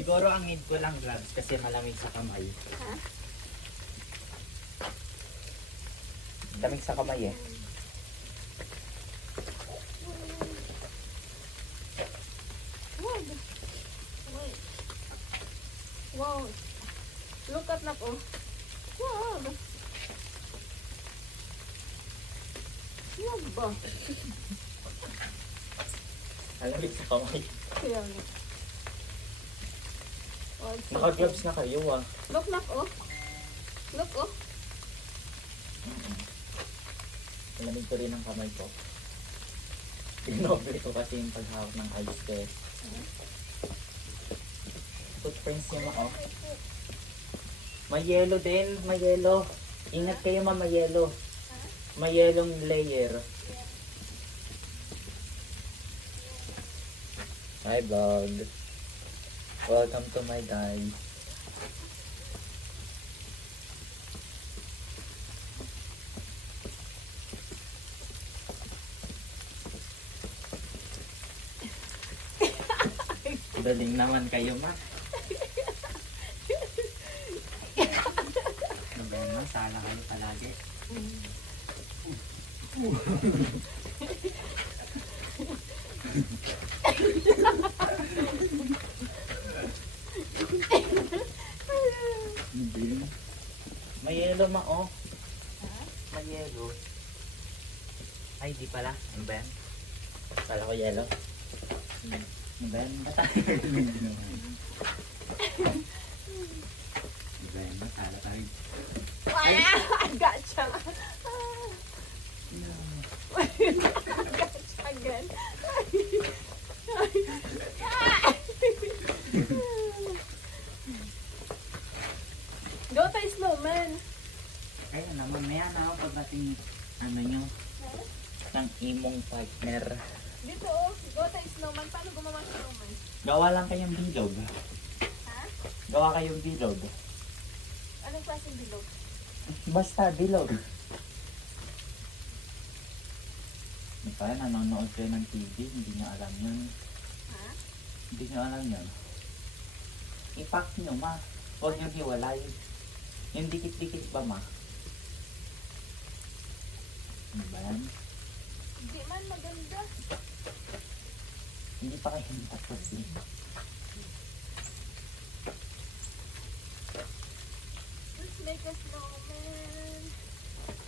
Siguro ang need ko lang gloves kasi malamig sa kamay. Ha? Lamig sa kamay eh. Wag. Wait. Wow. Look at na po. Wag. Wag ba? Malamig sa kamay. Kaya na. Wag. Naka-gloves na kayo ah. Look na po. Look oh. Malamig ko rin ang kamay ko. Tinobre ko kasi yung paghawak ng ice test. Footprints niya mo oh. May yellow din, may yellow. Ingat kayo ma, may yellow. May yellowng layer. Hi vlog. Welcome to my guys. Daling naman kayo ma. Problema, sala kayo palagi. May yellow ma oh. May yellow. Ay di pala. Ano ba yan? Kala ko yellow. Ano ba yan? Ano ba yan? Masala tayo. I gotcha. Gotcha again. Go tayo snowman. Kaya na, mamaya na ako pagdating ano nyo ng imong partner. Dito oh. Go tayo snowman. Paano gumawa ng snowman? Gawa lang kayong bilog. Ha? Gawa kayong bilog. Anong klaseng bilog? Basta bilog. Ano pa yan? Nanonood kayo ng TV? Hindi nyo alam yun. Ha? Hindi nyo alam yun. I-pack nyo ma. Huwag nyo hiwalay. Yung dikit-dikit ba ma? Ano ba yan? Hindi man maganda. Hindi pa kayo tapos eh. Let's make a snowman.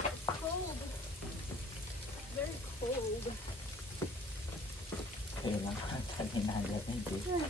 It's cold. Very cold. Kaya lang tali na agad eh.